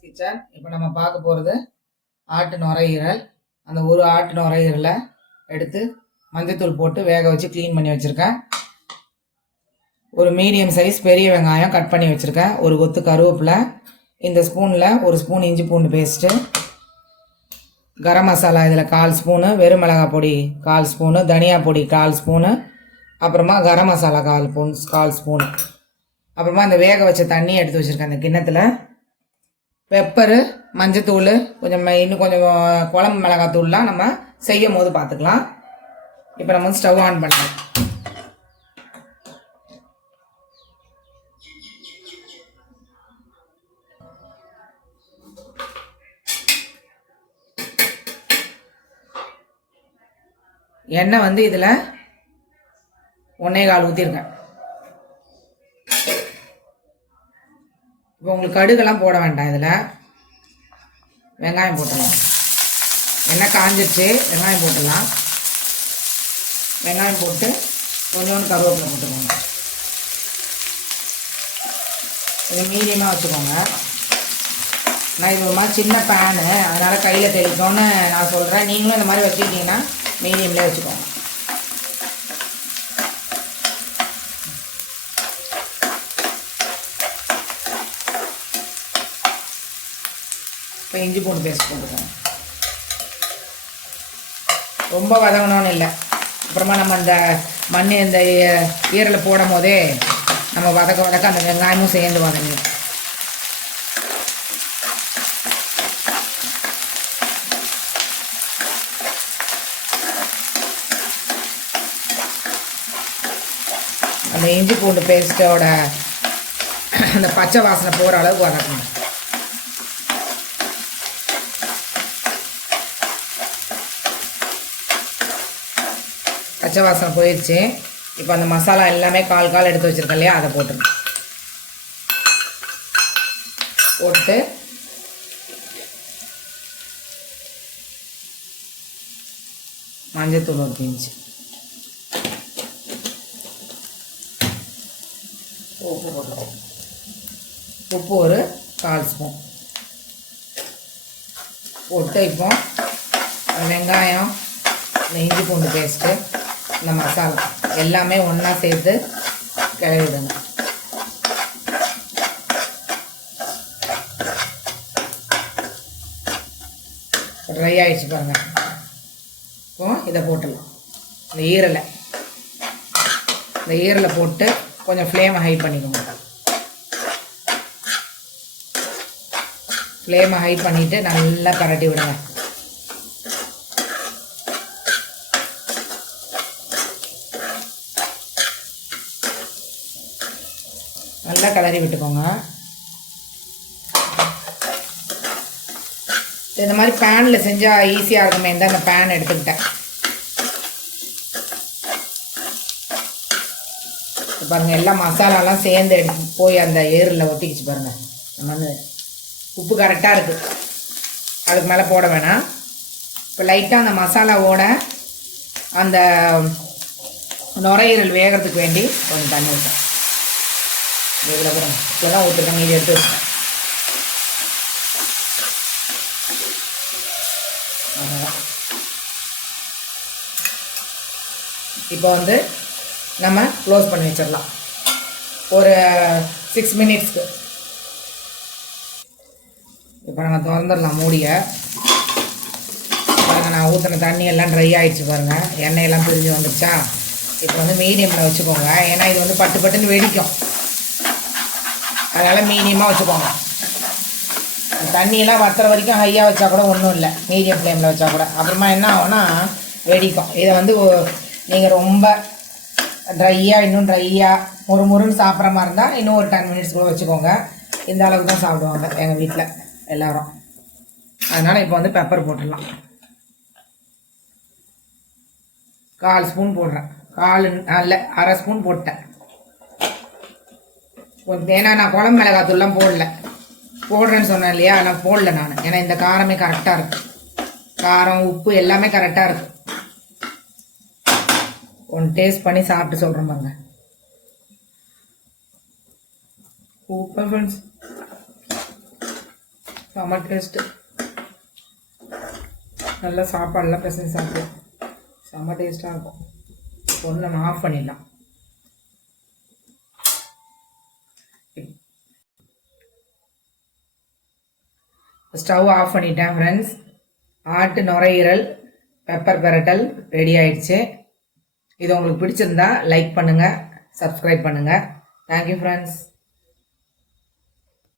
அம்மாஸ் kitchen. இப்போ நம்ம பார்க்க போகிறது ஆட்டு நுரையீரல். அந்த ஒரு ஆட்டு நுரையீரலை எடுத்து மஞ்சத்தூள் போட்டு வேக வச்சு க்ளீன் பண்ணி வச்சுருக்கேன். ஒரு மீடியம் சைஸ் பெரிய வெங்காயம் கட் பண்ணி வச்சுருக்கேன். ஒரு கொத்து கருவேப்பிலை, இந்த ஸ்பூனில் ஒரு ஸ்பூன் இஞ்சி பூண்டு பேஸ்ட்டு, கரம் மசாலா இதில் 1/4 ஸ்பூனு, வெறும் மிளகாய் பொடி 1/4 ஸ்பூனு, தனியா பொடி 1/4 ஸ்பூனு, அப்புறமா கரம் மசாலா 1/4 ஸ்பூனு, அப்புறமா இந்த வேக வச்ச தண்ணி எடுத்து வச்சுருக்கேன் அந்த கிண்ணத்தில். பெப்பரு, மஞ்சத்தூள், இன்னும் கொஞ்சம் குழம்பு மிளகாத்தூள்லாம் நம்ம செய்யும் போது பார்த்துக்கலாம். இப்போ நம்ம ஸ்டவ் ஆன் பண்ணலாம். எண்ணெய் இதில் 1.25 ஊற்றிருக்கேன். இப்போ உங்களுக்கு கடுகெல்லாம் போட வேண்டாம். இதில் வெங்காயம் போட்டுடலாம். எண்ணெய் காஞ்சிருச்சு, வெங்காயம் போட்டுடலாம். வெங்காயம் போட்டு கொஞ்சோண்டு கருவேப்பிலை போட்டுக்கோங்க. இது மீடியமாக வச்சுக்கோங்க. நான் இது ஒரு மாதிரி சின்ன பேனு, அதனால் கையில் தெளிக்கணும்னு நான் சொல்கிறேன். நீங்களும் இந்த மாதிரி வச்சுக்கிட்டிங்கன்னா மீடியம்லேயே வச்சுக்கோங்க. இப்போ இஞ்சி பூண்டு பேஸ்ட் போட்டுக்கோங்க. ரொம்ப வதங்கணும்னு இல்லை. அப்புறமா நம்ம இந்த ஈரலை போடும் போதே நம்ம வதக்க அந்த வெங்காயமும் சேர்ந்து வதங்கணும். அந்த இஞ்சி பூண்டு பேஸ்ட்டோட அந்த பச்சை வாசனை போகிற அளவுக்கு வதக்கணும். பச்சை வாசனை போயிடுச்சு. இப்போ அந்த மசாலா எல்லாமே கால் எடுத்து வச்சுருக்கேன் இல்லையா, அதை போட்டுருங்க. போட்டு மஞ்சத்தூள் ஒரு பிஞ்சு, உப்பு ஒரு 1/4 ஸ்பூன் போட்டு இப்போ வெங்காயம், இந்த இஞ்சி பூண்டு பேஸ்ட்டு, இந்த மசாலா எல்லாமே ஒன்றா சேர்த்து கிளறி விடுங்க. ட்ரை ஆகிடுச்சு பாருங்கள். இப்போ இதை போட்டுடலாம். இந்த ஈரலை போட்டு கொஞ்சம் ஃப்ளேமை ஹை பண்ணிக்கோங்க. ஃப்ளேமை ஹை பண்ணிவிட்டு நல்லா பரட்டி விடுங்க. நல்லா கிளறி விட்டுக்கோங்க. இந்த மாதிரி பேனில் செஞ்சால் ஈஸியாக இருக்குமே தான் அந்த பேன் எடுத்துக்கிட்டேன். பாருங்கள், எல்லா மசாலாலாம் சேர்ந்து எடுத்து போய் அந்த ஏரில் ஒட்டிக்கிச்சு பாருங்கள். நம்ம உப்பு கரெக்டாக இருக்குது, அதுக்கு மேலே போட வேணாம். இப்போ லைட்டாக அந்த மசாலாவோட அந்த நுரையீரல் வேகிறதுக்கு வேண்டி கொஞ்சம் தண்ணி ஊற்றேன். இவ்வளோ தான் ஊற்றுருக்கேன், மீதி எடுத்து வச்சுட்டேன். இப்போ நம்ம க்ளோஸ் பண்ணி வச்சிடலாம் ஒரு 6 மினிட்ஸ்க்கு. இப்போ நம்ம திறந்துடலாம் மூடியை. பாருங்கள், நான் ஊற்றின தண்ணி எல்லாம் ட்ரை ஆகிடுச்சு பாருங்கள். எண்ணெயெல்லாம் பிரிஞ்சு வந்துடுச்சா. இப்போ மீடியமில் வச்சுக்கோங்க. ஏன்னா இது பட்டுன்னு வெடிக்கும், அதனால் மீடியமாக வச்சுக்கோங்க. தண்ணியெல்லாம் வற்றுற வரைக்கும் ஹையாக வச்சா கூட ஒன்றும் இல்லை, மீடியம் ஃப்ளேமில் வச்சா கூட. அப்புறமா என்ன ஆகும்னா வெடிக்கும். இதை நீங்கள் ரொம்ப இன்னும் ட்ரையாக முறுன்னு சாப்பிட்ற மாதிரி இருந்தால் இன்னும் ஒரு 10 மினிட்ஸ் கூட வச்சுக்கோங்க. இந்த அளவுக்கு தான் சாப்பிடுவாங்க எங்கள் வீட்டில் எல்லோரும். அதனால் இப்போ பெப்பர் போட்டுடலாம். 1/4 ஸ்பூன் போடுறேன். 1/2 ஸ்பூன் போட்டேன். ஏன்னா நான் குழம்பு மிளகாத்தூள்லாம் போடுறேன்னு சொன்னேன் இல்லையா, நான் போடல நான். ஏன்னா இந்த காரமே கரெக்டாக இருக்குது. காரம், உப்பு எல்லாமே கரெக்டாக இருக்குது. ஒன்று டேஸ்ட் பண்ணி சாப்பிட்டு சொல்கிறேன் பாருங்க. Super friends. செம்ம டேஸ்ட்டு. நல்லா சாப்பாடெல்லாம் பிசைஞ்சு சாப்பிடுவோம். செம்ம டேஸ்ட்டாக இருக்கும். இப்போ வந்து நம்ம ஆஃப் பண்ணிடலாம். ஸ்டவ் ஆஃப் பண்ணிட்டேன் ஃப்ரெண்ட்ஸ். ஆட்டு நுரையீரல் பெப்பர் பெரட்டல் ரெடி ஆயிடுச்சு. இது உங்களுக்கு பிடிச்சிருந்தா லைக் பண்ணுங்கள், சப்ஸ்கிரைப் பண்ணுங்கள். Thank you friends.